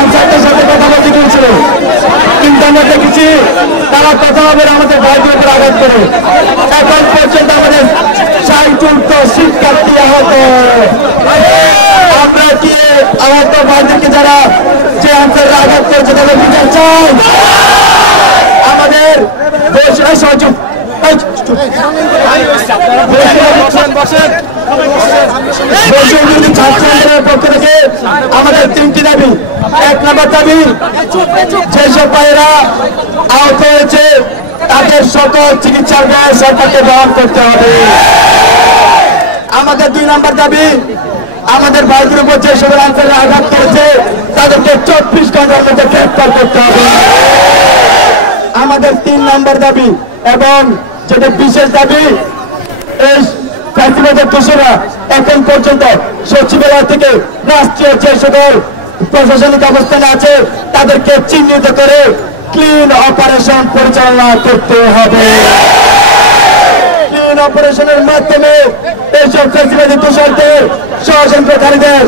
আনসারদের সাথে কথা বলতে গিয়েছিল, কিন্তু আমরা দেখেছি তারা কথা বলে আমাদের ভাইদের উপর আঘাত করে। এখন পর্যন্ত আমাদের 60 শিক্ষার্থী আহত। আমরা কি আহত ভাইদেরকে যারা যে আনসাররা আঘাত করেছে তাদের বিচার চাই? আমাদের দেশের সহযোগ ছাত্রদের পক্ষ থেকে আমাদের 3টি দাবি। 1 নম্বর দাবি, যেসব ভাইয়েরা আহত হয়েছে তাদের সকল চিকিৎসার ব্যয় সরকারকে বহন করতে হবে। আমাদের 2 নম্বর দাবি, আমাদের ভাইদের উপর যে সকল আনসাররা আঘাত করেছে তাদেরকে 24 ঘন্টার মধ্যে গ্রেফতার করতে হবে। আমাদের 3 নম্বর দাবি এবং যেটা বিশেষ দাবি, এই ফ্যাসিলিটির দোষীরা এখন পর্যন্ত সচিবালয় থেকে রাষ্ট্রীয় যে সকল প্রশাসনিক অবস্থানে আছে তাদেরকে চিহ্নিত করে ক্লিন অপারেশন পরিচালনা করতে হবে। ক্লিন অপারেশনের মাধ্যমে এইসব ফ্যাসিলিটি দোষীদের ষড়যন্ত্রকারীদের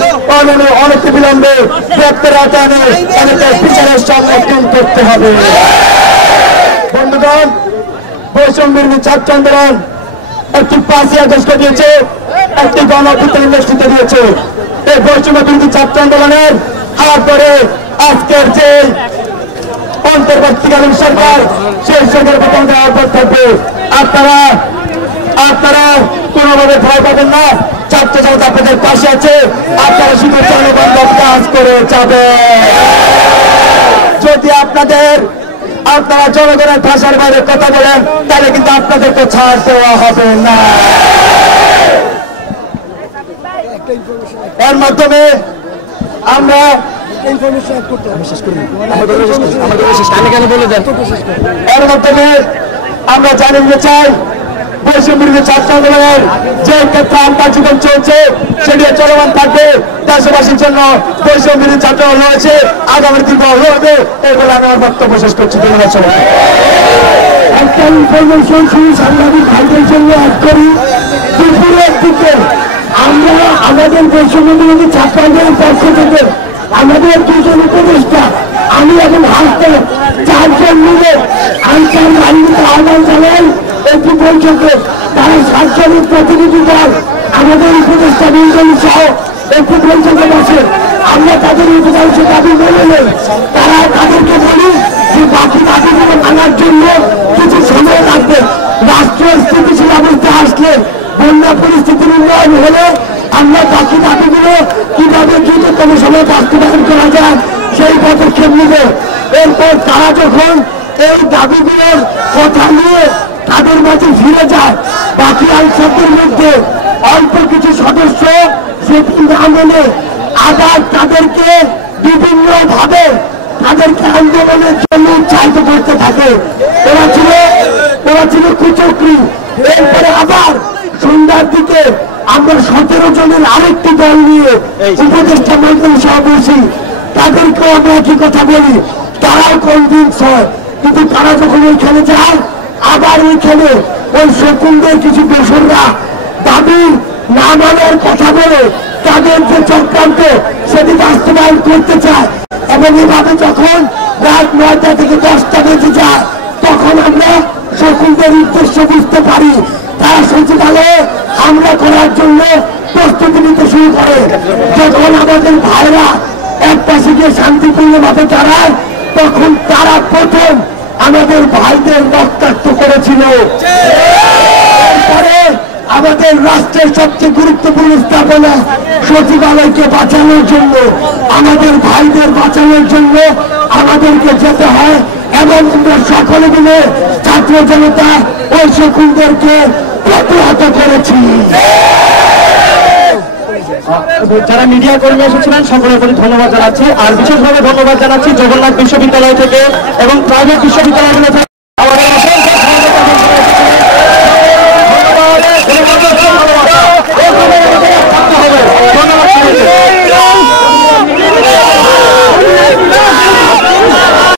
অনতিবিলম্বে গ্রেপ্তার আওতায় তাদেরকে বিচারের সম্মুখীন করতে হবে। বন্ধুগণ, বৈষম্য বিরোধী ছাত্র আন্দোলন একটি 5ই আগস্ট দিয়েছে, একটি গণঅভ্যুত্থানের নেতৃত্ব দিয়েছে। এই বৈষম্য বিরোধী ছাত্র আন্দোলনের হাত ধরে আজকের যে অন্তর্বর্তীকালীন সরকার, সেই সরকারের প্রথম আহ্বান থাকবে। আপনারা কোনোভাবে ভয় পাবেন না, ছাত্র জনতা আপনাদের পাশে আছে। আপনারা শুধু জনবান্ধব কাজ করে যাবে। যদি আপনারা জনগণের ভাষার বাইরে কথা বলেন তাহলে কিন্তু আপনাদেরকে ছাড় দেওয়া হবে না। এর মাধ্যমে আমরা জানিয়ে চাই বৈষম্য বিরোধী ছাত্র আন্দোলনের যে ক্ষেত্রে আমরা জীবন চলছে সেটি চলমান থাকবে। দেশবাসীর জন্য বৈষম্য বিরোধী ছাত্র রয়েছে, আগামী দিন হবে। এই বলে আমি আমার বক্তব্য শেষ করছি। একটা ইনফরমেশন শুধু সাংবাদিক ভাইদের জন্য অ্যাড করি। দুপুরের দিকে আমরা আমাদের বৈষম্য বিরোধী ছাত্র আন্দোলনের পক্ষ থেকে আমাদের 2জন উপদেষ্টা, আমি এখন হাসতে 4জন মিলে আনসার বাহিনীতে আহ্বান জানাই একটি বৈঠকে। তারা 7 জনের প্রতিনিধি দল আমাদের উপদেষ্টা বৃন্দন সহ একটি বৈঠকে বসে। আমরা তাদের অধিকাংশ দাবি মেনে নেই। তাদেরকে বলি যে বাকি দাবিগুলো মানার জন্য কিছু সময় লাগবে। রাষ্ট্র স্থিতিশীল অবস্থায় আসলে, বন্যা পরিস্থিতির উন্নয়ন হলে আমরা বাকি দাবিগুলো কিভাবে দ্রুততম সময় বাস্তবায়ন করা যায় সেই পদক্ষেপ নিব। এরপর তারা যখন এই দাবিগুলোর কথা নিয়ে তাদের মাঝে ফিরে যায়, বাকি আনসারদের মধ্যে অল্প কিছু সদস্য সেটি না মেনে আবার তাদেরকে বিভিন্ন ভাবে তাদেরকে আন্দোলনের জন্য উৎসাহিত করতে থাকে। ওরা ছিল কুচক্রী। এরপরে আবার সন্ধ্যার দিকে আমরা 17 জনের আরেকটি দল নিয়ে উপদেষ্টা মন্ডল সহ বসি। তাদেরকেও আমরা একই কথা বলি, তারাও কনভিন্স হয়। কিন্তু তারা যখন ওইখানে যায়, আবার ওইখানে ওই শকুনদের কিছু দোসররা দাবি না মানার কথা বলে তাদের যে চক্রান্ত সেটি বাস্তবায়ন করতে চায়। এবং এভাবে যখন রাত 9টা থেকে 10টা বেজে যায়, তখন আমরা শকুনদের উদ্দেশ্য বুঝতে পারি। তারা সচিবালয়ে হামলা করার জন্য প্রস্তুতি নিতে শুরু করে। যখন আমাদের ভাইরা এক পাশে গিয়ে শান্তিপূর্ণভাবে দাঁড়ায়, তখন তারা প্রথম আমাদের ভাইদের রক্তাক্ত করেছিল। এরপরে আমাদের রাষ্ট্রের সবচেয়ে গুরুত্বপূর্ণ স্থাপনা সচিবালয়কে বাঁচানোর জন্য, আমাদের ভাইদের বাঁচানোর জন্য আমাদেরকে যেতে হয়। এবং আমরা সকলে মিলে ছাত্র জনতা ওই শকুনদেরকে প্রতিহত করেছি। যারা মিডিয়া কর্মী এসেছিলেন সকলের প্রতি ধন্যবাদ জানাচ্ছি। আর বিশেষভাবে ধন্যবাদ জানাচ্ছি জগন্নাথ বিশ্ববিদ্যালয় থেকে এবং প্রাইভেট বিশ্ববিদ্যালয়গুলো থেকে